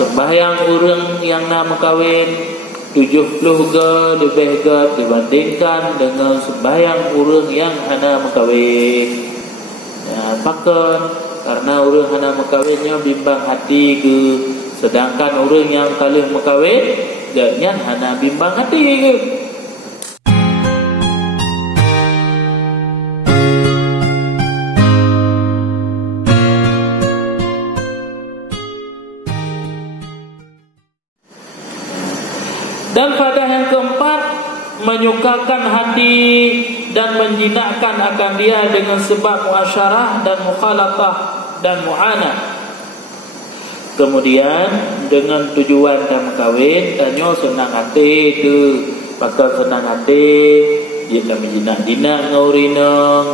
sembahyang orang yang nak kahwin 70 ke lebih ke dibandingkan dengan sembahyang orang yang hana kahwin. Bahkan karena orang hana kahwinnya bimbang hati ke, sedangkan orang yang kalih kahwin dia hana bimbang hati ke. Dan faedah yang keempat, menyukakan hati dan menjinakkan akan dia dengan sebab muasyarah dan mukhalatah dan mu'anah. Kemudian dengan tujuan dan kahwin, tanya senang hati tu, bakal senang hati, dia dah menjinak-jinak dengan urinang,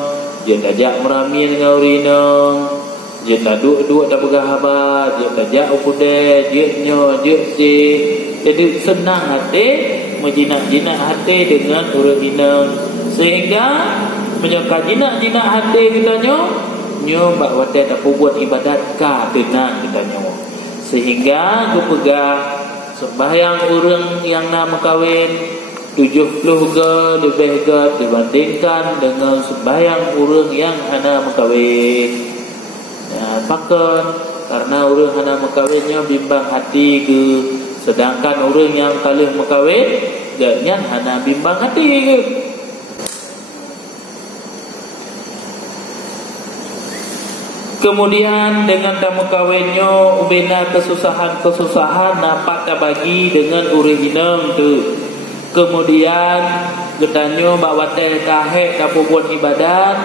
dia dah jak meramin dengan urinang, dia tak duduk tak bergahabat, dia tak jak ukudai, dia nyo, dia si. Jadi senang hati, menjinak-jinak hati dengan urinang, sehingga menyokak jinak-jinak hati kita nyo bak wadah tak buat ibadat ka tenang kita nyo. Sehingga aku pegang sembahyang orang yang nak kahwin 70 ke lebih ke dibandingkan dengan sembahyang orang yang hana kahwin. Bahkan karena orang hana kahwinnya bimbang hati ke, sedangkan orang yang kalih kahwin dia hana bimbang hati ke. Kemudian dengan tamu kahwinnya ubina kesusahan nampak tak bagi dengan urinang tu. Kemudian getanyo bawa teh kahek kapu buat ibadat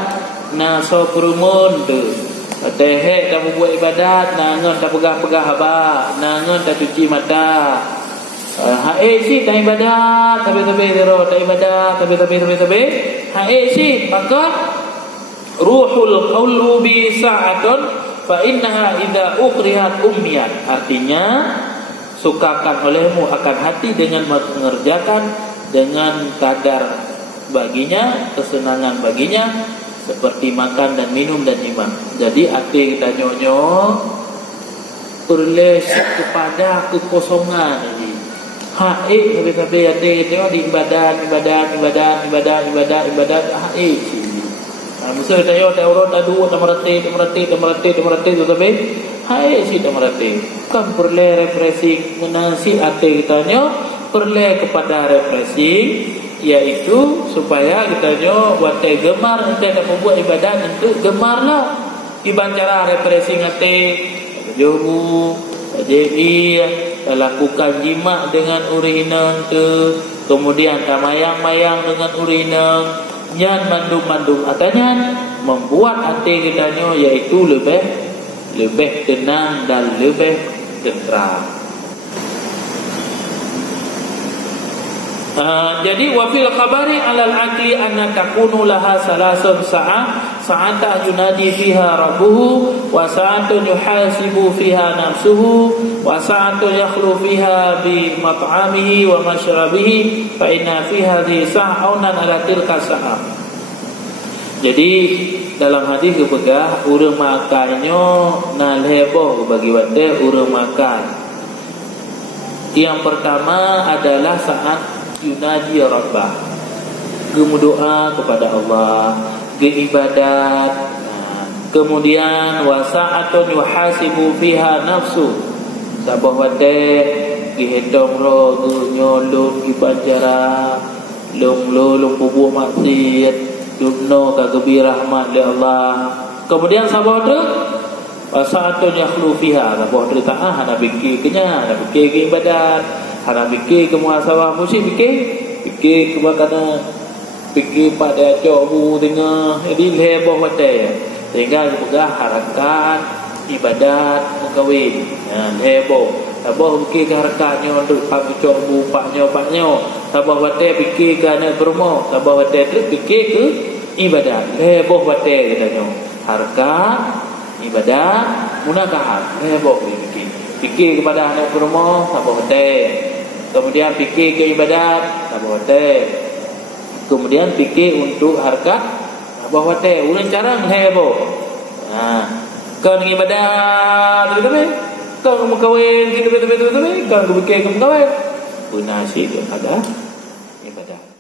na so perumun tu. Tehek tak buat ibadat, nangan tak pegah-pegah haba, nangan tak cuci mata. Si tak ibadat, tapi tak ibadat, tapi. Si maka ruhul qulubi sa'atun fa innaha idza ukrihat ummiyat. Artinya sukakan olehmu akan hati dengan mengerjakan dengan kadar baginya, kesenangan baginya, seperti makan dan minum dan iman. Jadi hati kita nyonyo berlesik kepada kekosongan ini. Tapi hati kita di ibadat. Masa kita tak urut tak dua tak merati tu tapi si tak merati. Kan perlu refreshing menasi hati kita nyo perlu kepada refreshing, iaitu supaya kita nyo watai gemar nanti nak membuat ibadat untuk gemarlah dibancara refreshing hati jomu jadi lakukan jima dengan urinang tu, kemudian tamayang-mayang dengan urinang, nyan mandum-mandum atanya membuat hati kita nyo iaitu lebih tenang dan lebih tenteram. Jadi wafil khabari alal akli anna takunu laha salasun sa'atah yunadi fiha rabbuhu wa sa'atun yuhasibu fiha nafsuhu wa sa'atun yakhlu fiha bi mat'amihi wa mashrabihi fa inna fiha hadhihi sa'aunan ala tilka sa'ah. Jadi dalam hadis kepegah urang makannya na leboh bagi wate urang makan. Yang pertama adalah saat yunadi rabbah, berdoa kepada Allah, beribadat. Kemudian wasa'atun yuhasibu fiha nafsu, sabah wate gihetong ro nyolong ibanjara long pubuh maksiat duno kagebi rahmat li Allah. Kemudian sabah tu wasa'atun yakhlu fiha, sabah tu ta'ah ana fikir kenya, ana fikir ibadat, ana fikir ke muhasabah mesti fikir ke makana fikir pada cobu tengah jadi leboh mate sehingga juga harakat ibadat mengkawin leboh sabah fikir ke harakatnya untuk pak cobu paknya sabah mate fikir ke anak bermo sabah mate tu fikir ke ibadat leboh mate katanya harakat ibadat munakahat leboh fikir kepada anak bermo sabah mate. Kemudian fikir ke ibadat sabah wate. Kemudian fikir untuk harkat sabah wate. Ulang cara menghebo. Kau dengan ibadat betul tak? Kau kamu kahwin, kita betul-betul, kau kamu kahwin. Guna asyik ada ibadah.